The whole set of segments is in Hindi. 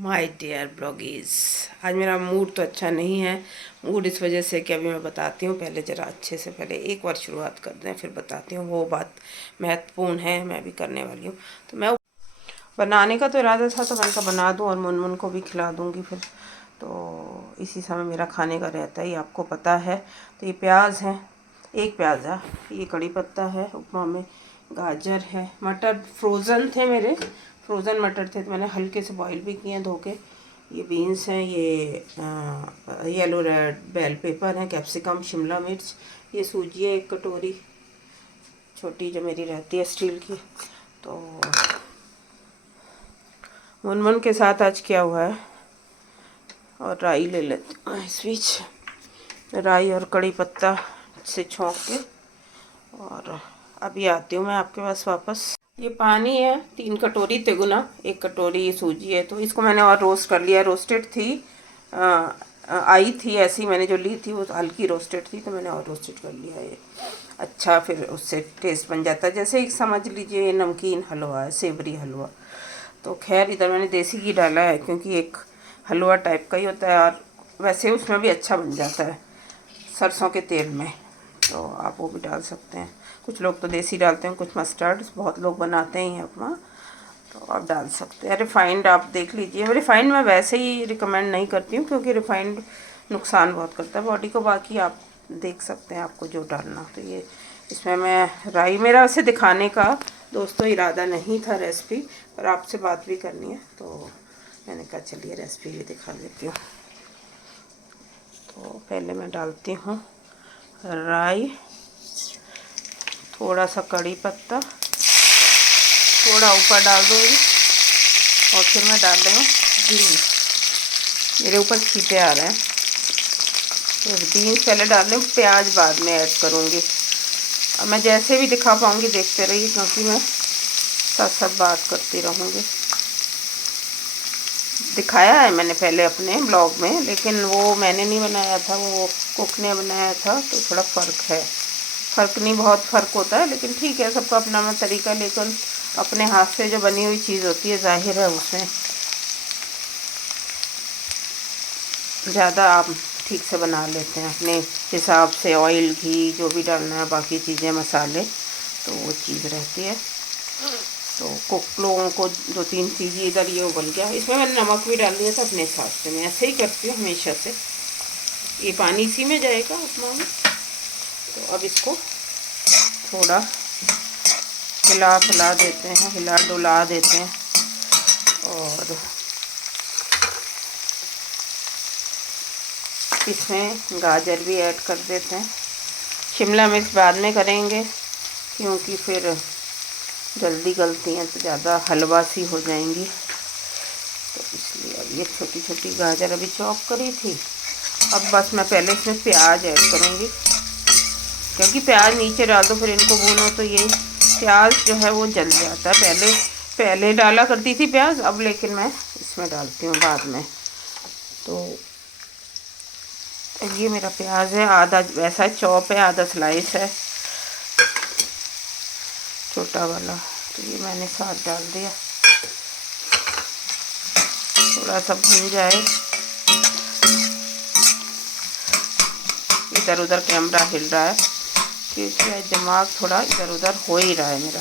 माय डियर ब्लॉगीज, आज मेरा मूड तो अच्छा नहीं है। मूड इस वजह से कि अभी मैं बताती हूँ, पहले ज़रा अच्छे से पहले एक बार शुरुआत कर दें, फिर बताती हूँ। वो बात महत्वपूर्ण है, मैं भी करने वाली हूँ। तो मैं बनाने का तो इरादा था, तो मैंने कहा बना दूँ और मुनमुन को भी खिला दूँगी फिर। तो इसी समय मेरा खाने का रहता ही, आपको पता है। तो ये प्याज है, एक प्याज है, ये कड़ी पत्ता है उपमा में, गाजर है, मटर फ्रोज़न थे मेरे, फ्रोज़न मटर थे तो मैंने हल्के से बॉईल भी किए हैं धो के। ये बीन्स हैं, ये येलो रेड बेल पेपर है, कैप्सिकम, शिमला मिर्च, ये सूजी है 1 कटोरी छोटी जो मेरी रहती है स्टील की। तो मुनमुन के साथ आज क्या हुआ है, और राई ले लेती हूँ इस बीच, राई और कड़ी पत्ता से छोंक के। और अभी आती हूँ मैं आपके पास वापस। ये पानी है 3 कटोरी तिगुना, 1 कटोरी सूजी है, तो इसको मैंने और रोस्ट कर लिया। रोस्टेड थी, आई थी ऐसी, मैंने जो ली थी वो हल्की रोस्टेड थी, तो मैंने और रोस्टेड कर लिया ये। अच्छा, फिर उससे टेस्ट बन जाता है, जैसे एक समझ लीजिए नमकीन हलवा है, सेवरी हलवा। तो खैर इधर मैंने देसी घी डाला है, क्योंकि एक हलवा टाइप का ही होता है, और वैसे उसमें भी अच्छा बन जाता है सरसों के तेल में, तो आप वो भी डाल सकते हैं। कुछ लोग तो देसी डालते हैं, कुछ मस्टर्ड, बहुत लोग बनाते हैं अपना, तो आप डाल सकते हैं। रिफ़ाइंड आप देख लीजिए, रिफ़ाइंड मैं वैसे ही रिकमेंड नहीं करती हूँ, क्योंकि रिफ़ाइंड नुकसान बहुत करता है बॉडी को। बाकी आप देख सकते हैं आपको जो डालना। तो ये इसमें मैं राई, मेरा वैसे दिखाने का दोस्तों इरादा नहीं था रेसिपी, पर आपसे बात भी करनी है, तो मैंने कहा चलिए रेसिपी भी दिखा देती हूँ। तो पहले मैं डालती हूँ राई, थोड़ा सा कड़ी पत्ता, थोड़ा ऊपर डाल दूँगी, और फिर मैं डाल रही हूँ बीन्स। मेरे ऊपर छींटे आ रहे हैं, तो बीन्स पहले डाल रही हूँ, प्याज बाद में ऐड करूँगी। अब मैं जैसे भी दिखा पाऊँगी देखते रहिए, क्योंकि मैं साथ साथ बात करती रहूँगी। दिखाया है मैंने पहले अपने ब्लॉग में, लेकिन वो मैंने नहीं बनाया था, वो कुक ने बनाया था, तो थोड़ा फ़र्क है। फ़र्क नहीं, बहुत फ़र्क होता है, लेकिन ठीक है, सबका अपना अपना तरीका। लेकिन अपने हाथ से जो बनी हुई चीज़ होती है, जाहिर है उसमें ज़्यादा आप ठीक से बना लेते हैं अपने हिसाब से। ऑयल, घी जो भी डालना है, बाकी चीज़ें, मसाले, तो वो चीज़ रहती है। तो कुक लोगों को 2-3 चीज़ें, इधर ये उबल गया, इसमें मैंने नमक भी डाल दिया था अपने हिसाब से। मैं ऐसे ही करती हूँ हमेशा से। ये पानी इसी में जाएगा उपमा में। तो अब इसको थोड़ा हिला फुला देते हैं, हिला डुला देते हैं, और इसमें गाजर भी ऐड कर देते हैं। शिमला मिर्च बाद में करेंगे, क्योंकि फिर जल्दी गलती हैं तो ज़्यादा हलवा सी हो जाएंगी, तो इसलिए। अब ये छोटी छोटी गाजर अभी चॉप करी थी। अब बस मैं पहले इसमें प्याज ऐड करूँगी, क्योंकि प्याज नीचे डाल दो फिर इनको भूनो तो ये प्याज जो है वो जल जाता है। पहले डाला करती थी प्याज, अब लेकिन मैं इसमें डालती हूँ बाद में। तो ये मेरा प्याज है, आधा वैसा चॉप है, आधा स्लाइस है छोटा वाला, तो ये मैंने साथ डाल दिया। थोड़ा सा भून जाए, इधर उधर कैमरा हिल रहा है क्योंकि दिमाग थोड़ा इधर उधर हो ही रहा है मेरा,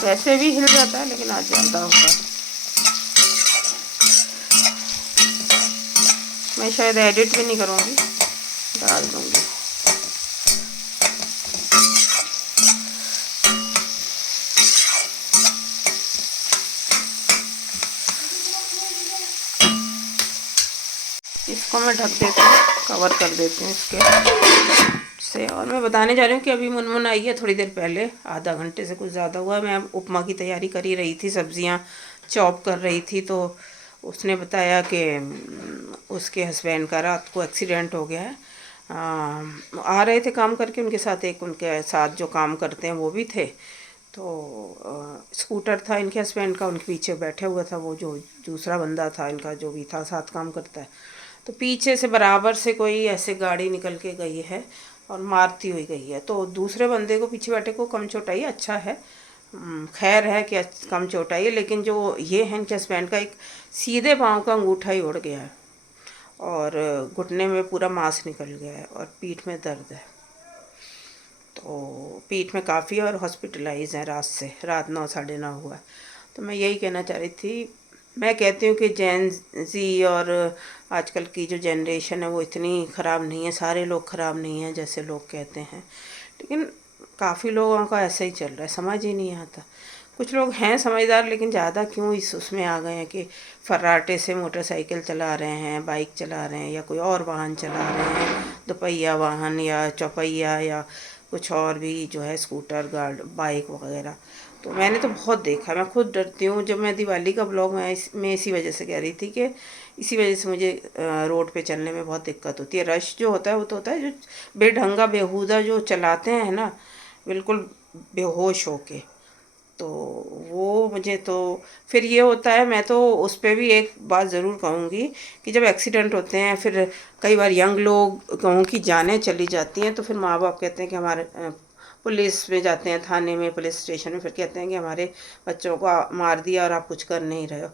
वैसे भी हिल जाता है लेकिन आज ज़्यादा होता है। मैं शायद एडिट भी नहीं करूँगी, डाल दूँगी। इसको मैं ढक देती हूँ, कवर कर देती हूँ इसके से। और मैं बताने जा रही हूँ कि अभी मुनमुन आई है थोड़ी देर पहले, आधा घंटे से कुछ ज़्यादा हुआ। मैं उपमा की तैयारी कर ही रही थी, सब्जियाँ चॉप कर रही थी, तो उसने बताया कि उसके हस्बैंड का रात को एक्सीडेंट हो गया है। आ रहे थे काम करके, उनके साथ एक उनके साथ जो काम करते हैं वो भी थे। तो स्कूटर था इनके हस्बैंड का, उनके पीछे बैठे हुआ था वो जो दूसरा बंदा था इनका, जो भी था साथ काम करता है। तो पीछे से बराबर से कोई ऐसे गाड़ी निकल के गई है और मारती हुई गई है। तो दूसरे बंदे को, पीछे बैठे को कम चोट आई, अच्छा है, खैर है कि कम चोट आई है, लेकिन जो ये है इनके हस्बैंड का, एक सीधे पाँव का अंगूठा ही उड़ गया है और घुटने में पूरा मांस निकल गया है और पीठ में दर्द है। तो पीठ में काफ़ी और हॉस्पिटलाइज हैं रात 9 साढ़े 9 हुआ। तो मैं यही कहना चाह रही थी, मैं कहती हूँ कि जेन ज़ी और आजकल की जो जनरेशन है वो इतनी ख़राब नहीं है, सारे लोग ख़राब नहीं हैं जैसे लोग कहते हैं, लेकिन काफ़ी लोगों का ऐसा ही चल रहा है, समझ ही नहीं आता। कुछ लोग हैं समझदार, लेकिन ज़्यादा क्यों इस उसमें आ गए हैं कि फर्राटे से मोटरसाइकिल चला रहे हैं, बाइक चला रहे हैं या कोई और वाहन चला रहे हैं, दोपहिया वाहन या चौपहिया या कुछ और भी जो है स्कूटर बाइक वगैरह। तो मैंने तो बहुत देखा, मैं खुद डरती हूँ। जब मैं दिवाली का ब्लॉग मैं इसी वजह से कह रही थी कि इसी वजह से मुझे रोड पे चलने में बहुत दिक्कत होती है। रश जो होता है वो तो होता है, जो बेढंगा बेहुदा जो चलाते हैं ना, बिल्कुल बेहोश होके, तो वो मुझे तो फिर ये होता है। मैं तो उस पर भी एक बात ज़रूर कहूँगी कि जब एक्सीडेंट होते हैं, फिर कई बार यंग लोग कहूँ कि जानें चली जाती हैं, तो फिर माँ बाप कहते हैं कि हमारे पुलिस में जाते हैं, थाने में, पुलिस स्टेशन में, फिर कहते हैं कि हमारे बच्चों को मार दिया और आप कुछ कर नहीं रहे हो।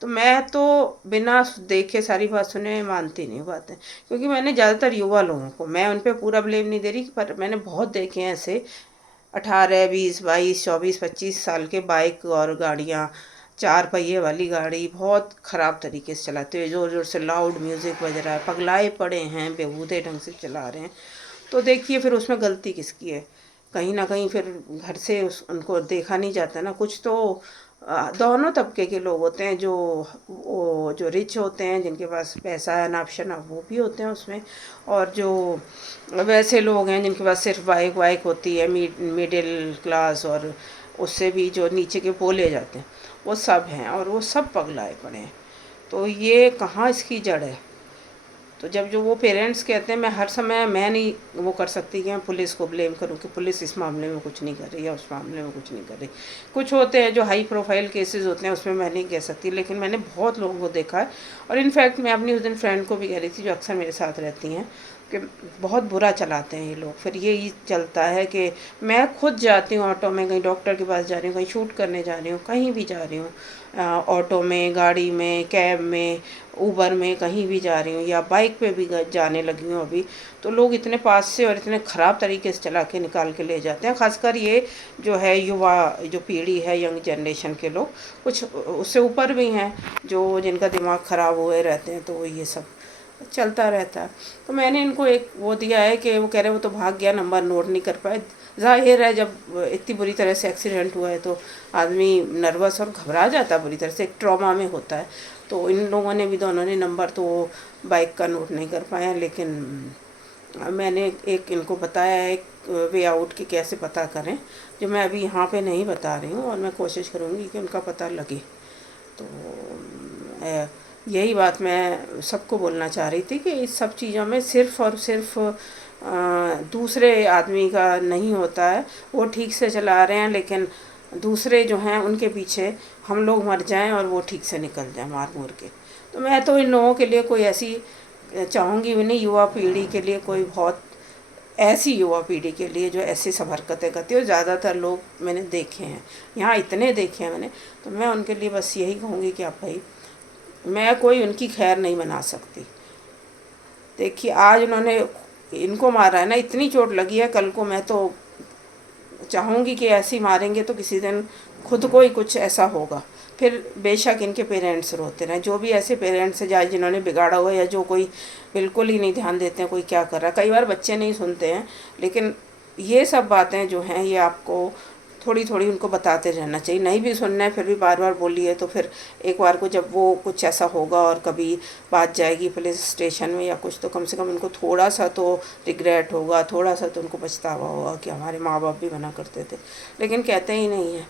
तो मैं तो बिना देखे सारी बात सुने मानती नहीं बातें, क्योंकि मैंने ज़्यादातर युवा लोगों को, मैं उन पर पूरा ब्लेम नहीं दे रही, पर मैंने बहुत देखे हैं ऐसे 18, 20, 22, 24, 25 साल के बाइक और गाड़ियाँ, 4 पहिए वाली गाड़ी बहुत ख़राब तरीके से चलाते हुए, ज़ोर ज़ोर से लाउड म्यूज़िक बज रहा है, पगलाए पड़े हैं, बेहूदे ढंग से चला रहे हैं। तो देखिए फिर उसमें गलती किसकी है? कहीं ना कहीं फिर घर से उनको देखा नहीं जाता ना। कुछ तो दोनों तबके के लोग होते हैं, जो रिच होते हैं, जिनके पास पैसा है नाप शनाप, वो भी होते हैं उसमें, और जो वैसे लोग हैं जिनके पास सिर्फ बाइक वाइक होती है, मिडिल क्लास, और उससे भी जो नीचे के बोले जाते हैं, वो सब हैं, और वो सब पगलाए पड़े हैं। तो ये कहाँ इसकी जड़ है? तो जब जो वो पेरेंट्स कहते हैं, मैं हर समय मैं नहीं वो कर सकती कि मैं पुलिस को ब्लेम करूं कि पुलिस इस मामले में कुछ नहीं कर रही या उस मामले में कुछ नहीं कर रही। कुछ होते हैं जो हाई प्रोफाइल केसेस होते हैं, उसमें मैं नहीं कह सकती, लेकिन मैंने बहुत लोगों को देखा है। और इनफैक्ट मैं अपनी उस दिन फ्रेंड को भी कह रही थी, जो अक्सर मेरे साथ रहती हैं, कि बहुत बुरा चलाते हैं ये लोग। फिर यही चलता है कि मैं खुद जाती हूँ ऑटो में, कहीं डॉक्टर के पास जा रही हूँ, कहीं शूट करने जा रही हूँ, कहीं भी जा रही हूँ, ऑटो में, गाड़ी में, कैब में, ऊबर में, कहीं भी जा रही हूँ, या बाइक पे भी जाने लगी हूँ अभी, तो लोग इतने पास से और इतने ख़राब तरीके से चला के निकाल के ले जाते हैं। ख़ासकर ये जो है युवा, जो पीढ़ी है, यंग जनरेशन के लोग, कुछ उससे ऊपर भी हैं जो जिनका दिमाग ख़राब हुए रहते हैं, तो वो ये सब चलता रहता है। तो मैंने इनको एक वो दिया है कि वो कह रहे वो तो भाग गया, नंबर नोट नहीं कर पाए। ज़ाहिर है जब इतनी बुरी तरह से एक्सीडेंट हुआ है तो आदमी नर्वस और घबरा जाता है बुरी तरह से, एक ट्रॉमा में होता है। तो इन लोगों ने भी, दोनों ने नंबर तो बाइक का नोट नहीं कर पाया, लेकिन मैंने एक इनको बताया है एक वे आउट कि कैसे पता करें, जो मैं अभी यहाँ पे नहीं बता रही हूँ, और मैं कोशिश करूँगी कि उनका पता लगे। तो यही बात मैं सबको बोलना चाह रही थी कि इस सब चीज़ों में सिर्फ़ और सिर्फ दूसरे आदमी का नहीं होता है। वो ठीक से चला रहे हैं, लेकिन दूसरे जो हैं उनके पीछे हम लोग मर जाएं और वो ठीक से निकल जाएं मार मूर के। तो मैं तो इन लोगों के लिए कोई ऐसी चाहूँगी भी नहीं, युवा पीढ़ी के लिए कोई बहुत ऐसी युवा पीढ़ी के लिए जो ऐसी सब हरकतें करती है, और ज़्यादातर लोग मैंने देखे हैं, यहाँ इतने देखे हैं मैंने। तो मैं उनके लिए बस यही कहूँगी कि आप भाई, मैं कोई उनकी खैर नहीं बना सकती। देखिए आज उन्होंने इनको मारा है ना, इतनी चोट लगी है, कल को मैं तो चाहूँगी कि ऐसे ही मारेंगे तो किसी दिन खुद को ही कुछ ऐसा होगा, फिर बेशक इनके पेरेंट्स रोते रहें। जो भी ऐसे पेरेंट्स हैं जाए जिन्होंने बिगाड़ा हुआ है, या जो कोई बिल्कुल ही नहीं ध्यान देते हैं कोई क्या कर रहा है। कई बार बच्चे नहीं सुनते हैं, लेकिन ये सब बातें जो हैं ये आपको थोड़ी थोड़ी उनको बताते रहना चाहिए। नहीं भी सुनना है फिर भी बार बार बोलिए, तो फिर एक बार को जब वो कुछ ऐसा होगा और कभी बात जाएगी पुलिस स्टेशन में या कुछ, तो कम से कम उनको थोड़ा सा तो रिग्रेट होगा, थोड़ा सा तो उनको पछतावा होगा कि हमारे माँ बाप भी मना करते थे। लेकिन कहते ही नहीं हैं,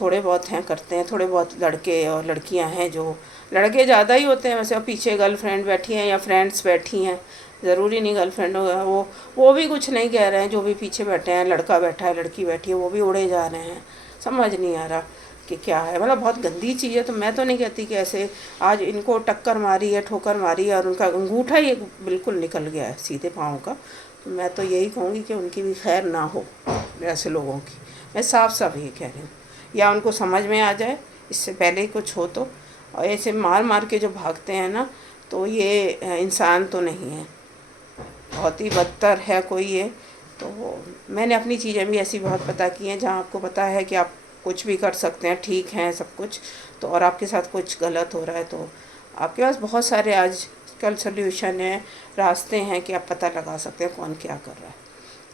थोड़े बहुत हैं करते हैं, थोड़े बहुत लड़के और लड़कियां हैं, जो लड़के ज़्यादा ही होते हैं वैसे। और पीछे गर्लफ्रेंड बैठी हैं या फ्रेंड्स बैठी हैं, ज़रूरी नहीं गर्लफ्रेंड होगा, वो भी कुछ नहीं कह रहे हैं। जो भी पीछे बैठे हैं, लड़का बैठा है, लड़की बैठी है, वो भी उड़े जा रहे हैं। समझ नहीं आ रहा कि क्या है, मतलब बहुत गंदी चीज़ है। तो मैं तो नहीं कहती कि ऐसे आज इनको टक्कर मारी है, ठोकर मारी है और उनका अंगूठा ही बिल्कुल निकल गया है सीधे पाँव का, तो मैं तो यही कहूँगी कि उनकी भी खैर ना हो। ऐसे लोगों की। मैं साफ साफ ये कह रही हूँ, या उनको समझ में आ जाए इससे पहले ही कुछ हो तो। और ऐसे मार मार के जो भागते हैं ना, तो ये इंसान तो नहीं है, बहुत ही बदतर है कोई ये। तो मैंने अपनी चीज़ें भी ऐसी बहुत पता की हैं जहाँ आपको पता है कि आप कुछ भी कर सकते हैं, ठीक है सब कुछ, तो और आपके साथ कुछ गलत हो रहा है तो आपके पास बहुत सारे आजकल सोल्यूशन है, रास्ते हैं कि आप पता लगा सकते हैं कौन क्या कर रहा है।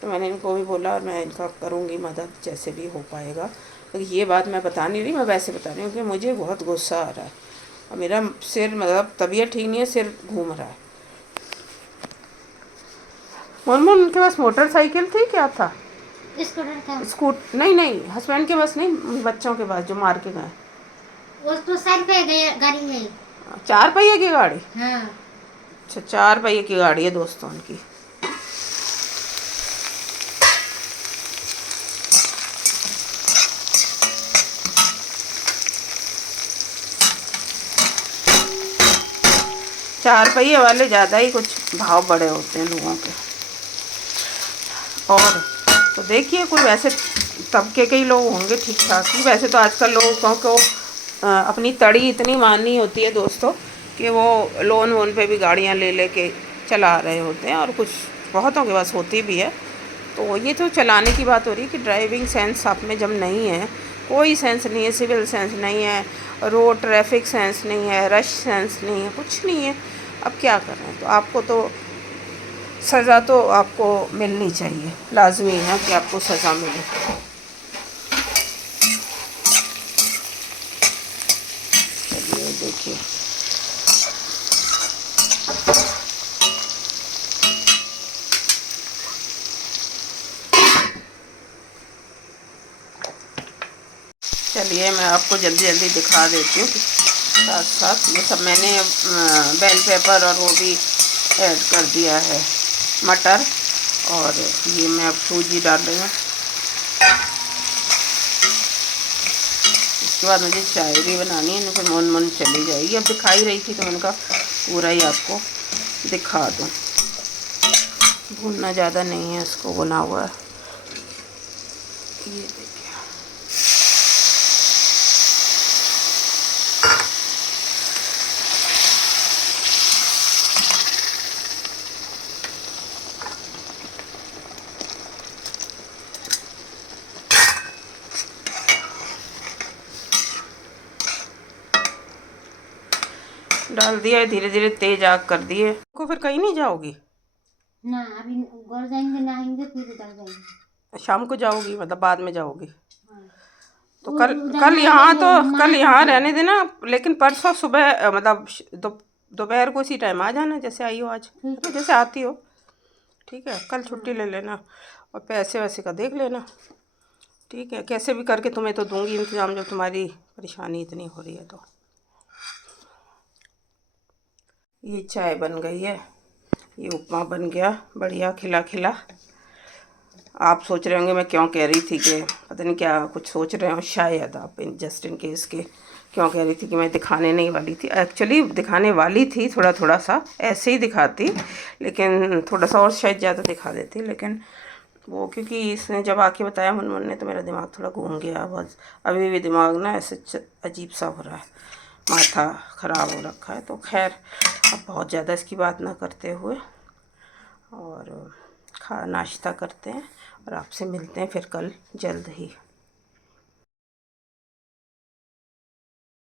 तो मैंने इनको भी बोला और मैं इनका करूँगी मदद जैसे भी हो पाएगा। तो ये बात मैं बता नहीं रही, मैं वैसे बता रही हूँ कि मुझे बहुत गुस्सा आ रहा है और मेरा सिर, मतलब तबीयत ठीक नहीं है, सिर घूम रहा है। मुनमुन, उनके पास मोटरसाइकिल थी, क्या था? स्कूटर था। नहीं नहीं, हस्बैंड के पास नहीं, बच्चों के पास जो मार के गए। वो तो सर पे गई गाड़ी है। 4 पहिए की गाड़ी? हाँ। अच्छा, 4 पहिए की गाड़ी है दोस्तों उनकी। चार पहिए वाले ज़्यादा ही कुछ भाव बड़े होते हैं लोगों के। और तो देखिए, कोई वैसे तबके के ही लोग होंगे ठीक ठाक ही। वैसे तो आजकल लोगों को अपनी तड़ी इतनी माननी होती है दोस्तों कि वो लोन वोन पे भी गाड़ियां ले लेके चला रहे होते हैं, और कुछ बहुतों के पास होती भी है। तो ये तो चलाने की बात हो रही है कि ड्राइविंग सेंस आप में जब नहीं है, कोई सेंस नहीं है, सिविल सेंस नहीं है, रोड ट्रैफिक सेंस नहीं है, रश सेंस नहीं है, कुछ नहीं है, अब क्या कर रहे हैं? तो आपको तो सज़ा तो आपको मिलनी चाहिए, लाजमी है कि आपको सज़ा मिले। चलिए देखिए, चलिए मैं आपको जल्दी जल्दी दिखा देती हूँ। साथ साथ ये सब मैंने बेल पेपर और वो भी ऐड कर दिया है, मटर, और ये मैं अब सूजी डाल रही हूँ। इसके बाद मुझे चाय भी बनानी है, फिर मन मन चली जाएगी। अब दिखा ही रही थी तो मैंने कहा पूरा ही आपको दिखा दूँ। भूनना ज़्यादा नहीं है, इसको भुना हुआ है। ये देखिए, डाल दिया है, धीरे धीरे तेज आग कर दिए को। फिर कहीं नहीं जाओगी? ना, अभी घर जाएंगे, नहाएंगे, फिर उधर जाएंगे। शाम को जाओगी, मतलब बाद में जाओगी? हाँ। तो वो कल उधर कल नहीं यहाँ गए, तो हम कल मना कर यहाँ दिए। रहने देना, लेकिन परसों सुबह मतलब दोपहर को इसी टाइम आ जाना जैसे आई हो आज, ठीक है। जैसे आती हो। ठीक है, कल छुट्टी हाँ। ले लेना और पैसे वैसे का देख लेना। ठीक है, कैसे भी करके तुम्हें तो दूंगी इंतज़ाम, जब तुम्हारी परेशानी इतनी हो रही है तो। ये चाय बन गई है, ये उपमा बन गया बढ़िया खिला खिला। आप सोच रहे होंगे मैं क्यों कह रही थी कि पता नहीं क्या कुछ सोच रहे हो शायद आप, जस्ट इन केस के, क्यों कह रही थी कि मैं दिखाने नहीं वाली थी। एक्चुअली दिखाने वाली थी, थोड़ा थोड़ा सा ऐसे ही दिखाती, लेकिन थोड़ा सा और शायद ज़्यादा दिखा देती, लेकिन वो क्योंकि इसने जब आके बताया मुनमुन ने, तो मेरा दिमाग थोड़ा घूम गया बस। अभी भी दिमाग ना ऐसे अजीब सा हो रहा है, माथा ख़राब हो रखा है। तो खैर, अब बहुत ज़्यादा इसकी बात ना करते हुए और नाश्ता करते हैं और आपसे मिलते हैं फिर कल जल्द ही।